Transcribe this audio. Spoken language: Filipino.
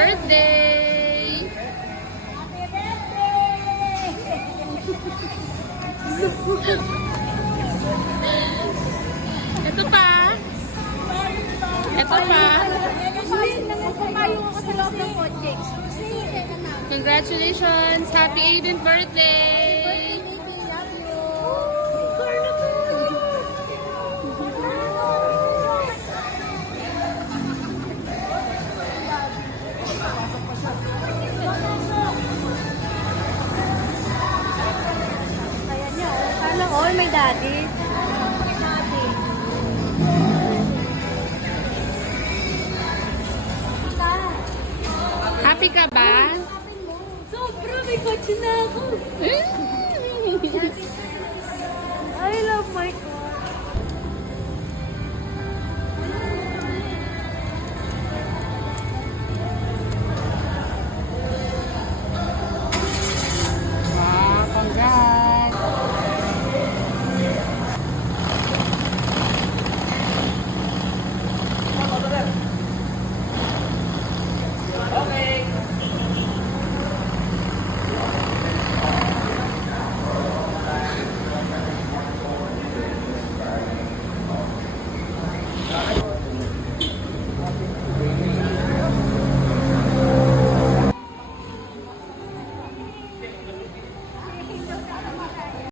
birthday! Happy birthday! Ito pa. Ito pa. Nagpapayo ako sa loob ng kotse. Congratulations! Happy 18th birthday! Ayan niya, sana all may daddy. Happy ka ba? Sobra, may kotse na ako. Eh!